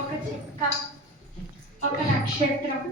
ఒక చెక్క, ఒక నక్షత్రం.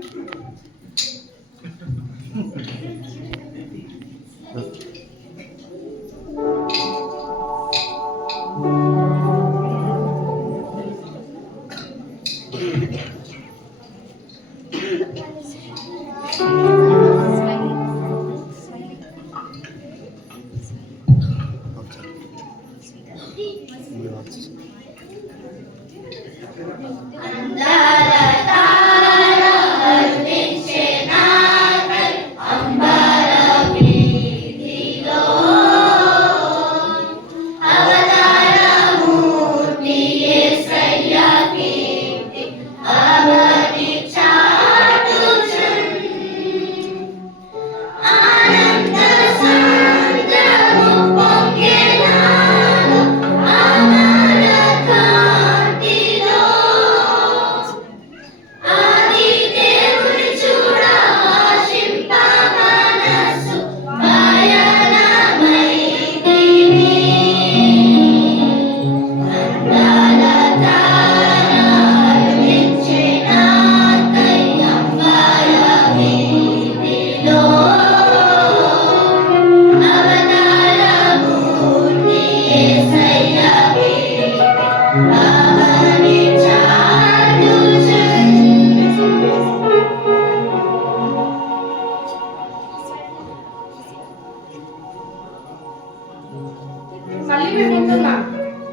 మళ్ళీ వింటున్నాను.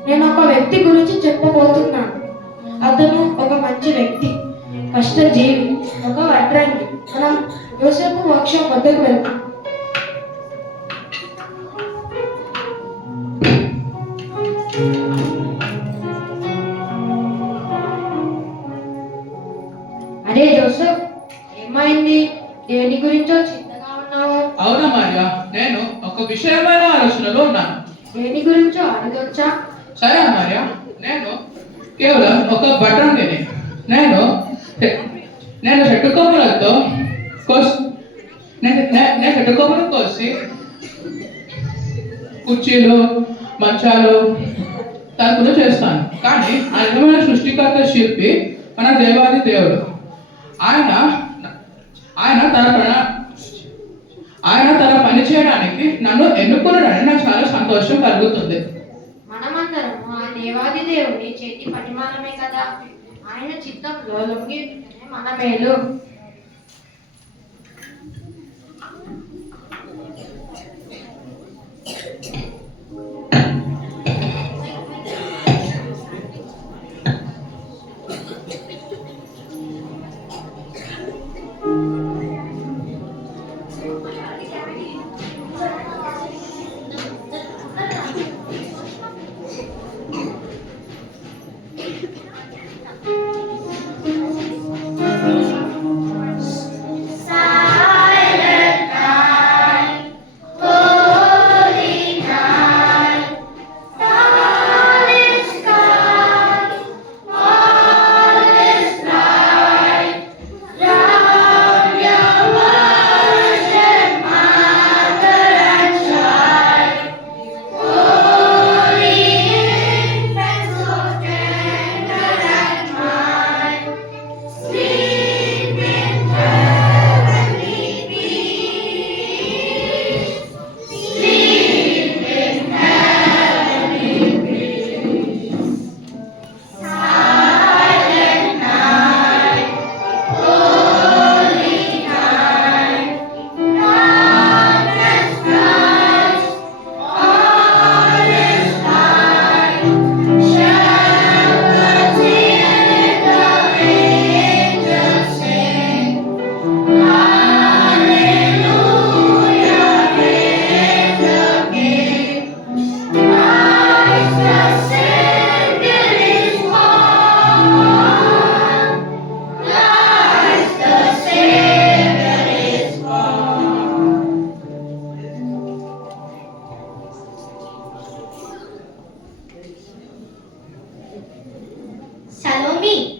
నేను ఒక వ్యక్తి గురించి చెప్పబోతున్నాను. అతను ఒక మంచి వ్యక్తి, కష్టజీవి, ఒక వడ్రంగి. మనం యోసేపు వర్క్షాప్ వద్దకు వెళ్తాం. అరే జోసెఫ్, ఏమైంది? దేని గురించో చింతగా ఉన్నావు? అవునా మరియా, నేను ఒక విషయమైన ఆలోచనలో ఉన్నాను. దేని గురించో అడగొచ్చా? సరే మరియా, నేను కేవలం ఒక బటంగిని. నేను చెట్టు కొమ్మలతో నేను చెట్టు కొమ్మలు కోసి కుర్చీలు, మంచాలు తలుపులు చేస్తాను. కానీ ఆ నిజమైన సృష్టికర్త శిల్పి మన దేవాది దేవుడు. ఆయన తన పని చేయడానికి నన్ను ఎన్నుకున్నాడని నాకు చాలా సంతోషం కలుగుతుంది. మనమందరము ఆ దేవాది దేవుని చేతి పటిమానమే కదా. ఆయన చిత్తంలో లొంగి మన మేలు.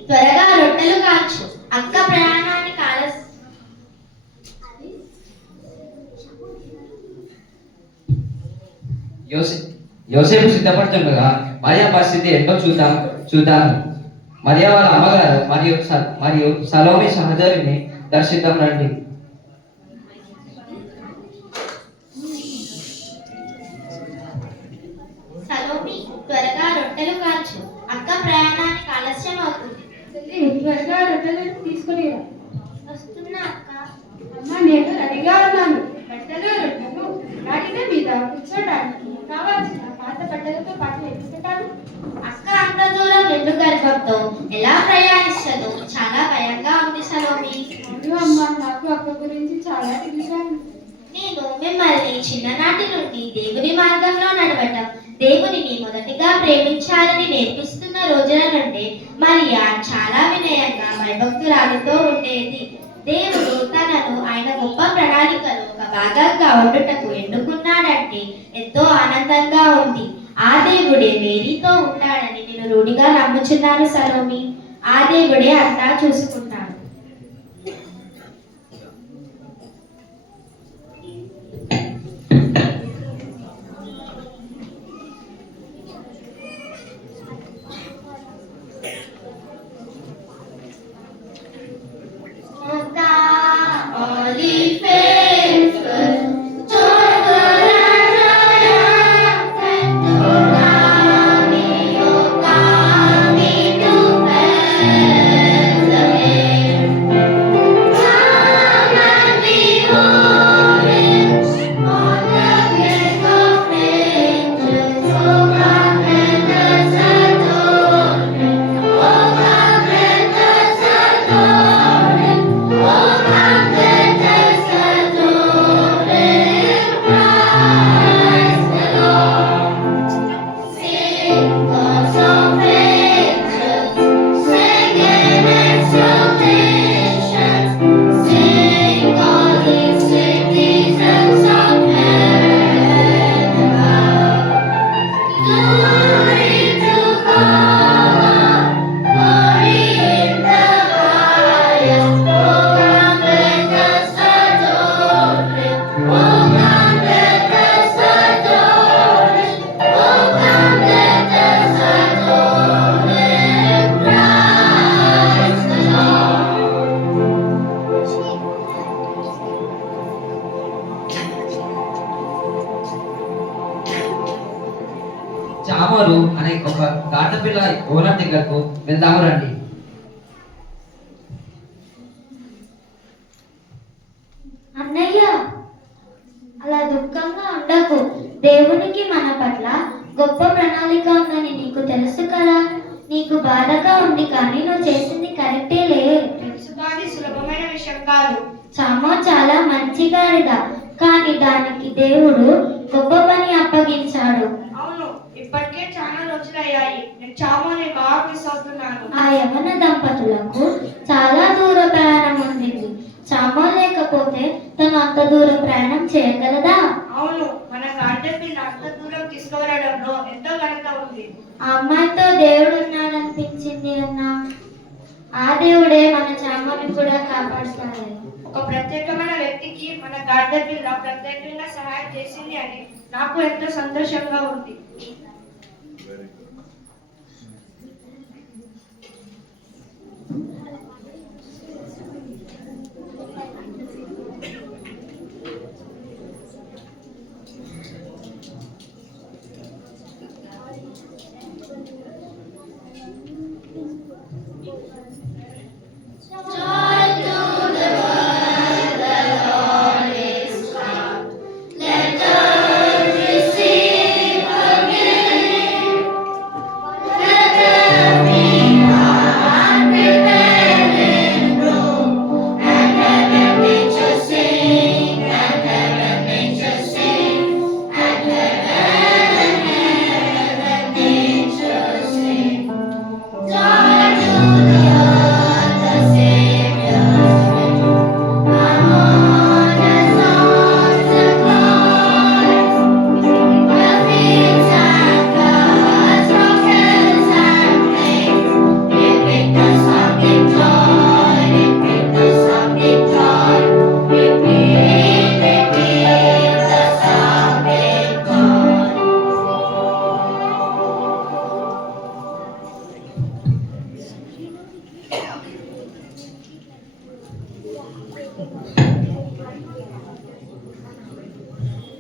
త్వరగా రొట్టెలు కాల్చు, అక్క ప్రయాణానికి యోసేపు సిద్ధపడుతుండగా భార్య పరిస్థితి ఏంటో చూద్దాము. మరియా వాళ్ళ అమ్మగారు మరియు సలోమి సహోదరిని దర్శిద్దాం రండి. సలోమి త్వరగా రొట్టెలు కాల్చు, అక్క ప్రయాణానికి ఆలస్యం అవుతుంది. త్వరగా రొట్టెలు తీసుకునిరా. వస్తున్నా అక్క. అమ్మ నేను రెడీగా ఉన్నాను. రొట్టెలు నాటిన మీద కూర్చోడానికి కావాల్సిన పాత బట్టలతో పాటు ఎత్తుకుంటాను. అక్క అంత దూరం నిండు గర్భంతో ఎలా ప్రయాణిస్తుందో చాలా భయంగా ఉంది సలోమి. అవును అమ్మ, నాకు అక్క గురించి చాలా తెలిసాను. నేను మిమ్మల్ని చిన్ననాటి నుండి దేవుని మార్గంలో నడవటం, దేవునిని మొదటిగా ప్రేమించాలని నేర్పిస్తున్న రోజుల నుండి మరియా చాలా వినయంగా భయభక్తురాలతో ఉండేది. దేవుడు తనను ఆయన గొప్ప ప్రణాళికలో ఒక భాగంగా ఉండుటకు ఎన్నుకున్నాడంటే ఎంతో ఆనందంగా ఉంది. ఆ దేవుడే మేరీతో ఉంటాడని నేను రూఢిగా నమ్ముచున్నాను సలోమి. ఆ దేవుడే అంతా చూసుకుంటాడు. చామరు అనే ఒక గాటపిల్ల ఓనర్ దగ్గరకు వెళ్దాము రండి. అన్నయ్య, అలా దుఃఖంగా ఉండకు. దేవునికి మన పట్ల గొప్ప ప్రణాళిక ఉందని నీకు తెలుసు కదా. నీకు బాధగా ఉంది కానీ నువ్వు చేసింది కరెక్టేలే. తెలుసు కానీ సులభమైన విషయం కాదు. చామో చాలా మంచిగాడిగా, కానీ దానికి దేవుడు గొప్ప పని అప్పగించాడు. అవును, ఇప్పటికే చాలా రోజులయ్యాయి. నేను చామోని బాగా మిస్ అవుతున్నాను. ఆ యవన దంపతులకు చాలా దూర ప్రయాణం ఉంది. చామో లేకపోతే తను అంత దూర ప్రయాణం చేయగలదా? అవును, మన గార్డెన్ పిల్ల అంత దూరం తీసుకువెళ్ళడంలో ఎంతో ఘనత ఉంది. ఆ అమ్మాయితో దేవుడు ఉన్నాడనిపించింది అన్నా. ఆ దేవుడే మన చామోని కూడా కాపాడుతాడు. ఒక ప్రత్యేకమైన వ్యక్తికి మన గార్డెన్ పిల్ల ప్రత్యేకంగా సహాయం చేసింది అని నాకు ఎంతో సంతోషంగా ఉంది.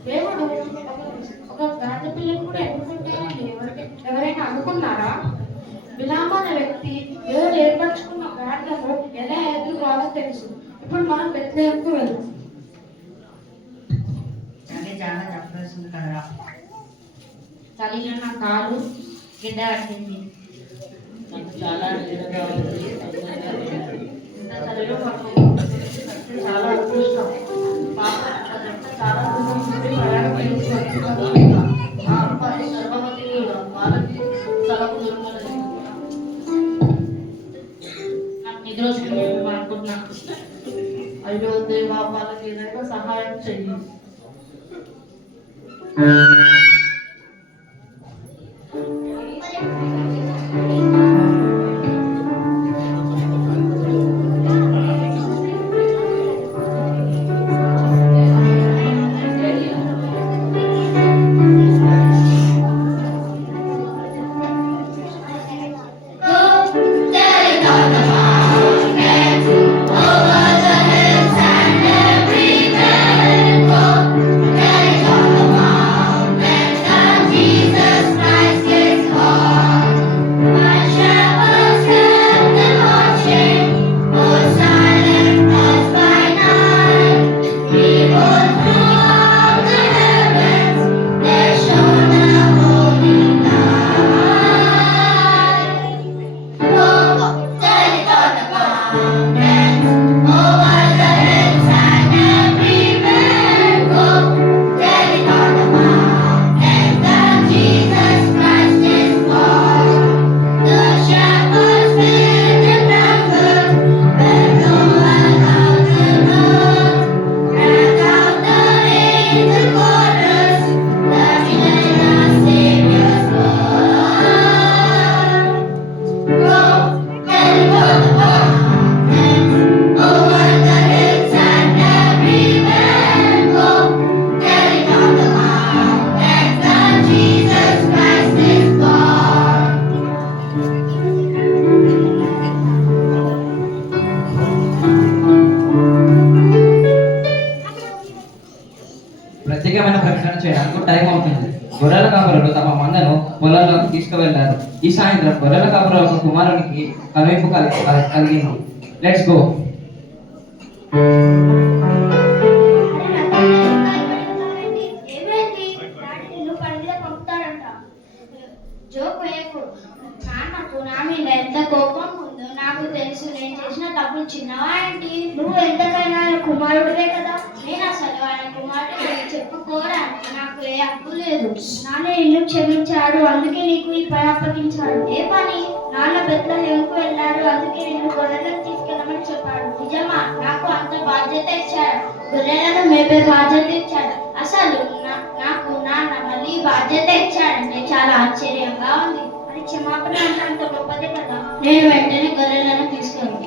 దేవుడు ఒక గాడిద పిల్లని కూడా ఎన్నుకుంటారని ఎవరైనా అనుకున్నారా? బిలాము అనే వ్యక్తి దేవుడు ఏర్పరచుకున్న గాడిదకు ఎలా ఎదురుకోవాలో తెలుసు. ఇప్పుడు మనం బెత్లెహేముకు వెళ్దాం. చాలా చెప్పేస్తుంది కదా, చలిలో నా కాలు గిడ్డ కట్టింది. నాకు చాలా నీడగా ఉంది. ఇంత చలిలో మాకు చాలా అదృష్టం. పాప చాలా దూరం నుండి ప్రయాణం చేసి వచ్చిన ఆ అమ్మాయి గర్భవతి కూడా. వాళ్ళకి తలకు దొరకలేదు. నాకు నిద్ర వస్తుంది అనుకుంటున్నాను. అయ్యో దేవా, వాళ్ళకి ఏదైనా సహాయం చెయ్యి. ప్రత్యేకమైన ప్రకటన చేయడానికి టైం అవుతుంది. గొర్రెల కాపరులు తమ మందను పొలాల్లోకి తీసుకువెళ్లారు. ఈ సాయంత్రం గొర్రెల కాపరుల ఒక కుమారునికి కనువిప్పు కలిగింది. Let's go. ఏమైంది? డాడీ నిన్ను పని మీద పంపుతాడంట. జోక్ వేయకు. నాన్నకు నా మీద ఎంత కోపం ఉందో నాకు తెలుసు. నేను చేసిన తప్పులు చిన్నవా ఏంటి? నువ్వు ఎంతకైనా ఆయన కుమారుడివే కదా. నేను అసలు ఆయన కుమారుడు చెప్పుకోవడానికి నాకు ఏ హక్కు లేదు. నాన్న నిన్ను క్షమించాడు, అందుకే నీకు ఈ పని అప్పగించాడు. ఏ పని? నాన్న బెత్లెహేముకు వెళ్ళాడు, అందుకే నిన్ను గొర్రెలను తీసుకెళ్ళమని చెప్పాడు. నిజమా? నాకు అంత బాధ్యత ఇచ్చాడు. గొర్రెలను మేపే బాధ్యత ఇచ్చాడు. అసలు నాకు నాన్న మళ్ళీ బాధ్యత ఇచ్చాడంటే చాలా ఆశ్చర్యంగా ఉంది. అది క్షమాపణ అంటే అంత గొప్పదే కదా. నేను వెంటనే గొర్రెలను తీసుకెళ్తాను.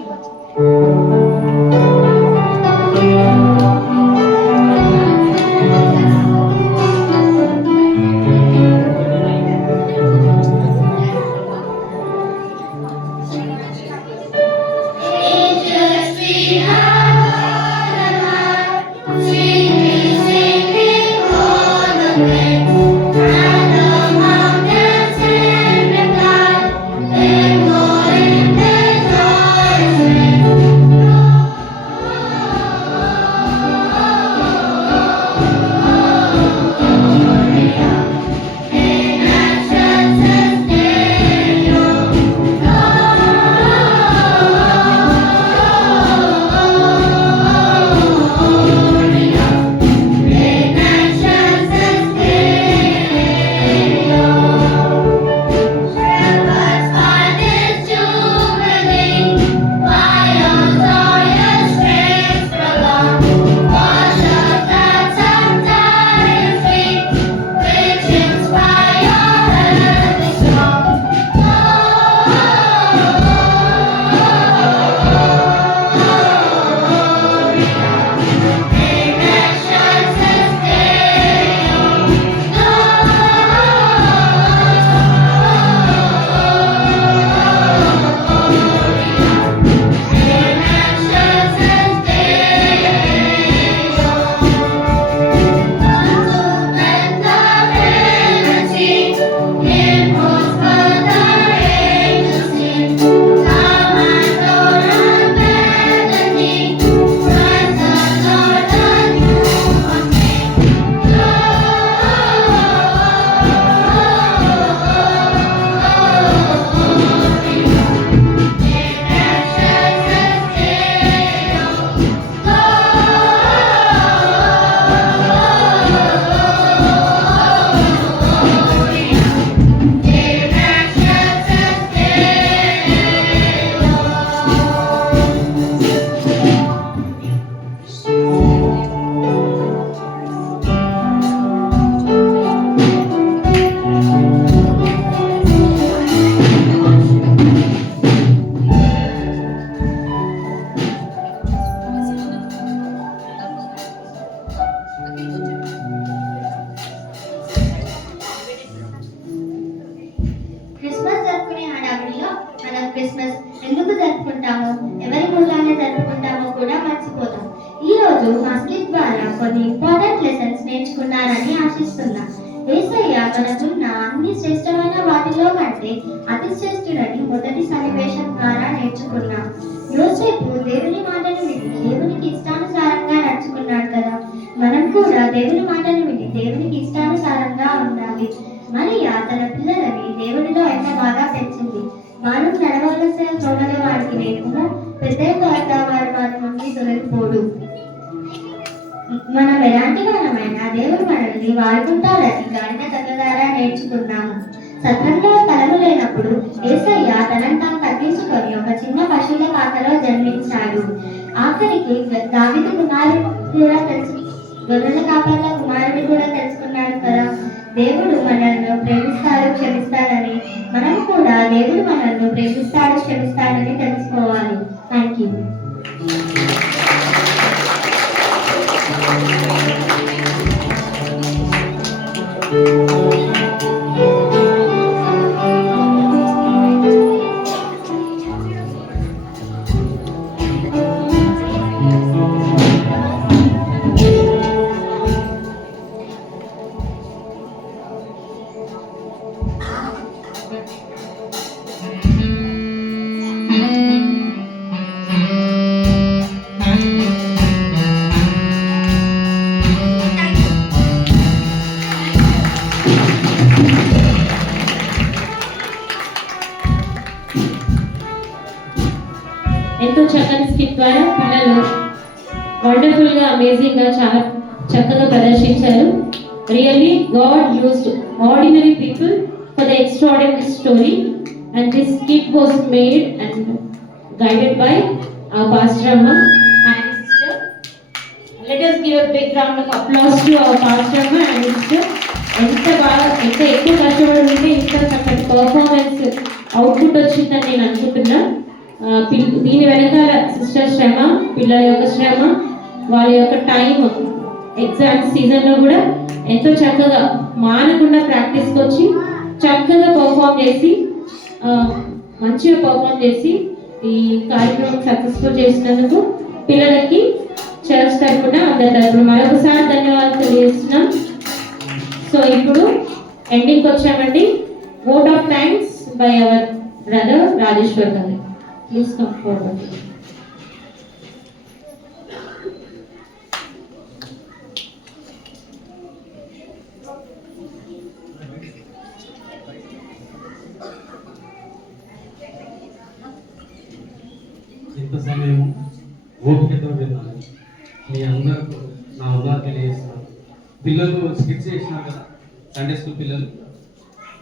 ఫెస్టివల్స్ ఎందుకు జరుపుకుంటామో, ఎవరి మూలాన జరుపుకుంటామో కూడా మర్చిపోతాం. ఈ రోజు మా స్కిట్ ద్వారా కొన్ని ఇంపార్టెంట్ లెసన్స్ నేర్చుకున్నారని ఆశిస్తున్నా. యేసయ్య మనకున్న అన్ని శ్రేష్టమైన వాటిలో కంటే అతి శ్రేష్ఠుడని మొదటి సన్నివేశం ద్వారా నేర్చుకున్నాం. యోసేపు దేవుని మాటను విని దేవునికి ఇష్టానుసారంగా నడుచుకున్నాడు కదా. మనం కూడా దేవుని మాటను విని దేవునికి ఇష్టానుసారంగా ఉండాలి. మరియా తన పిల్లలని దేవుడిలో ఎంత బాగా పెంచింది. వారు నడవలసిన తోడగా వాడికి లేకుండా పెద్ద వారు వారి నుండి తొలగిపోడు. మనం ఎలాంటి వారమైనా దేవుడు మనల్ని వాడుకుంటాడని గాడిన కథ ద్వారా నేర్చుకున్నాము. సత్రంలో స్థలము లేనప్పుడు యేసయ్య తనను తాను తగ్గించుకొని ఒక చిన్న పశువుల పాకలో జన్మించాడు. ఆఖరికి దావీదు కుమారుడు కూడా గొర్రెల కాపర్ల కుమారుడు కూడా తెలుసుకున్నాడు కదా. దేవుడు మనల్ని ప్రేమిస్తాడు, క్షమిస్తాడని మనం కూడా దేవుడు మనల్ని ప్రేమిస్తాడు, క్షమిస్తాడని తెలుసుకోవాలి. Thank you. ఎంతో చక్కని స్కిట్ ద్వారా పిల్లలు వండర్ఫుల్ గా, అమేజింగ్ గా, చాలా చక్కగా ప్రదర్శించారు. Really God used ordinary people for the extraordinary story and this skit was made and guided by our pastor Amma and his sister. Let us give a big round of applause to our pastor Amma and his sister. ఎంత ఎక్కువ కష్టపడి ఉంటే ఇంత చక్కటి performance output వచ్చిందని నేను అనుకుంటున్నా. దీని వెనకాల సిస్టర్ శ్రమ, పిల్లల యొక్క శ్రమ, వాళ్ళ యొక్క టైం, ఎగ్జామ్ సీజన్లో కూడా ఎంతో చక్కగా మానకుండా ప్రాక్టీస్కి వచ్చి చక్కగా పర్ఫామ్ చేసి మంచిగా పర్ఫామ్ చేసి ఈ కార్యక్రమం సక్సెస్ఫుల్ చేసినందుకు పిల్లలకి చర్చ్ తరపున అందరి తరపున మరొకసారి ధన్యవాదాలు తెలియజేస్తున్నాం. సో ఇప్పుడు ఎండింగ్కి వచ్చామండి. Vote of thanks by our brother Rajeshwar గారు. Please come forward. ఇంత సమయం ఓపికతో విన్నాను. మీ అందరికీ నా ఉదాహరణ తెలియజేస్తున్నాను. పిల్లలు స్కిట్స్ చేసినారు కదా, సండే స్కూల్ పిల్లలు.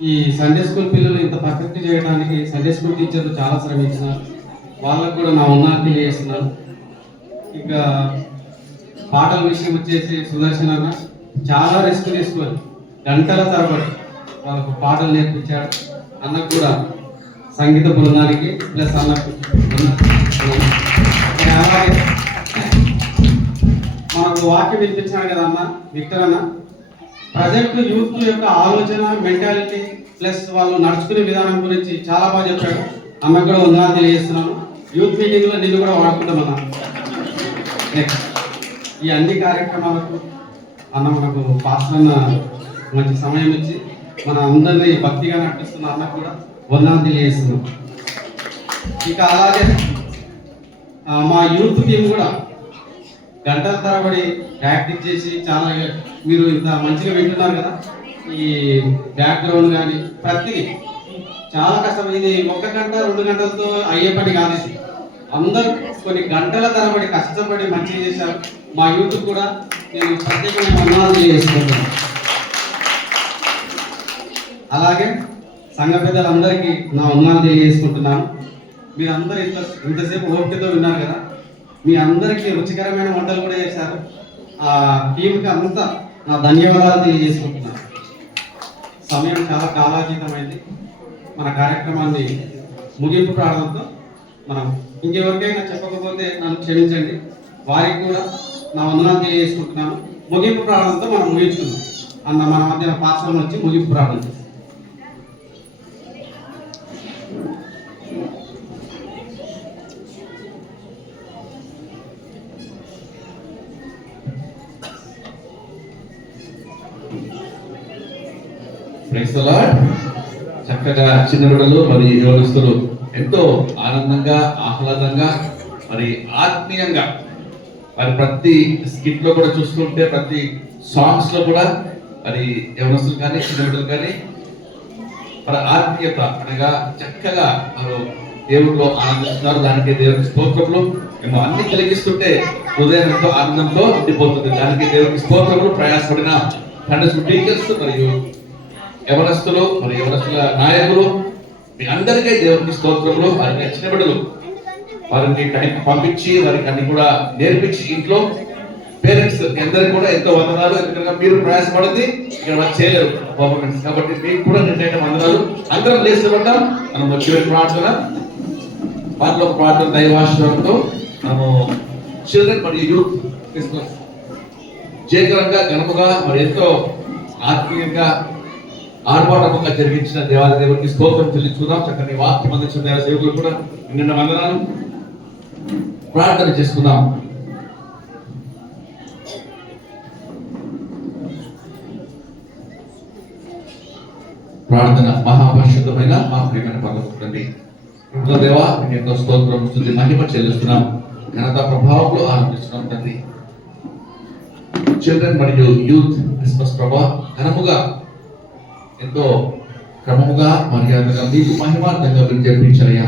ఈ సండే స్కూల్ పిల్లలు ఇంత పర్ఫెక్ట్ చేయడానికి సండే స్కూల్ టీచర్లు చాలా శ్రమించినారు. వాళ్ళకు కూడా నా ఉదాహరణ తెలియజేస్తున్నాను. ఇంకా పాటల విషయం వచ్చేసి సుదర్శన్ అన్న చాలా రిస్క్ తీసుకొని గంటల తరబడి వాళ్ళకు పాటలు నేర్పించాడు. అన్నకు కూడా సంగీత బృందానికి ప్లస్ అన్నకు అలాగే మనకు వాక్యం వినిపించాడు కదా అన్న విక్టర్ అన్న. ప్రజెంట్ యూత్ యొక్క ఆలోచన, మెంటాలిటీ ప్లస్ వాళ్ళు నడుచుకునే విధానం గురించి చాలా బాగా చెప్పాడు. అన్నకు కూడా వందనాలు తెలియజేస్తున్నాను. యూత్ మీటింగ్లో నిన్ను కూడా వాడుకుంటాం అన్న. ఈ అన్ని కార్యక్రమాలకు అన్న మనకు పాస్టర్ అన్న మంచి సమయం ఇచ్చి మన అందరినీ భక్తిగా నడిపిస్తున్న అన్నకు కూడా వందనాలు తెలియజేస్తున్నాం. ఇక అలాగే మా యూత్ టీం కూడా గంటల తరబడి ప్రాక్టీస్ చేసి చాలా మీరు ఇంత మంచిగా వింటున్నారు కదా. ఈ బ్యాక్గ్రౌండ్ కానీ ప్రతిదీ చాలా కష్టం. ఇది 1 గంట 2 గంటలతో అయ్యే పని కాదు. అందరూ కొన్ని గంటల తరబడి కష్టపడి మంచిగా చేశారు. మా యూత్ కూడా నేను ప్రత్యేకమైన వందనాలు తెలియజేస్తున్నాను. అలాగే సంఘ పెద్దలందరికీ నా వందనాలు తెలియజేసుకుంటున్నాను. మీరందరూ ఇంతసేపు ఓపికతో విన్నారు కదా. మీ అందరికీ రుచికరమైన వంటలు కూడా చేశారు. ఆ టీంకి అంతా నా ధన్యవాదాలు తెలియజేసుకుంటున్నాను. సమయం చాలా కాలాతీతమైంది. మన కార్యక్రమాన్ని ముగింపు ప్రారంభంతో మనం ఇంకెవరికైనా చెప్పకపోతే నన్ను క్షమించండి. వారికి కూడా నా వందనాలు తెలియజేసుకుంటున్నాను. ముగింపు ప్రారంభంతో మనం ముగించుకుందాం. అన్న మన మధ్యన పాత్రలు వచ్చి ముగింపు ప్రారంభం. Praise the Lord. చక్కగా చిన్న బిడ్డలు మరి యవనస్తులు ఎంతో ఆనందంగా ఆహ్లాదంగా మరి ఆత్మీయంగా మరి ప్రతి స్కిట్ లో కూడా చూస్తుంటే ప్రతి సాంగ్స్ లో కూడా మరి యవనస్తులు కానీ చిన్న బిడ్డలు కానీ మరి ఆత్మీయత అనగా చక్కగా వారు దేవుడిలో ఆనందిస్తున్నారు. దానికి దేవునికి స్తోత్రములు. మేము అన్ని కలిగిస్తుంటే హృదయం ఎంతో ఆనందంతో నిండిపోతుంది. దానికి దేవునికి స్తోత్రములు. ప్రయాసపడిన సండే స్కూల్ టీచర్స్ మరియు యవనస్తులు మరి యవనస్తుల నాయకులు మీ అందరికీ దేవునికి స్తోత్రములు. వారికి నచ్చిన బిడ్డలు వారిని టైంకి పంపించి వారికి అన్ని కూడా నేర్పించి ఇంట్లో పేరెంట్స్ అందరికి కూడా ఎంతో వందనాలు. ఎందుకంటే మీరు ప్రయాసపడింది ఇక్కడ వాళ్ళు చేయలేరు పర్ఫార్మెన్స్, కాబట్టి మీకు కూడా నిన్నైన వందనాలు. అందరం లేచి ఉంటాం. మనం చివరి ప్రార్థన వారిలో ప్రార్థన దైవాశ్రమంతో మనము చిల్డ్రన్ మరియు యూత్ క్రిస్మస్ జయకరంగా ఘనముగా మరి ఎంతో ఆత్మీయంగా ఆర్భాటంగా జరిగించిన దేవాలయ దేవుడికి స్తోత్రం చెల్లించుకుందాం. చక్కని వాక్యం అందించిన దేవ సేవకులు కూడా నిన్న వందనాలు. ప్రార్థన చేసుకుందాం. ప్రార్థన. మహాపరిశుద్ధమైన మా ప్రియమైన పరలోకపు తండ్రి, దేవా మీకు ఎంతో స్తోత్రం స్తుతి మహిమ చెల్లిస్తున్నాం. ఘనత ప్రభావంలో ఆనందిస్తున్నాం తండ్రి. చిల్డ్రన్ మరియు యూత్ క్రిస్మస్ ప్రభా ఘనముగా ఎంతో క్రమముగా మర్యాదగా మీకు మహిమార్థంగా మీరు జరిపించారయ్యా.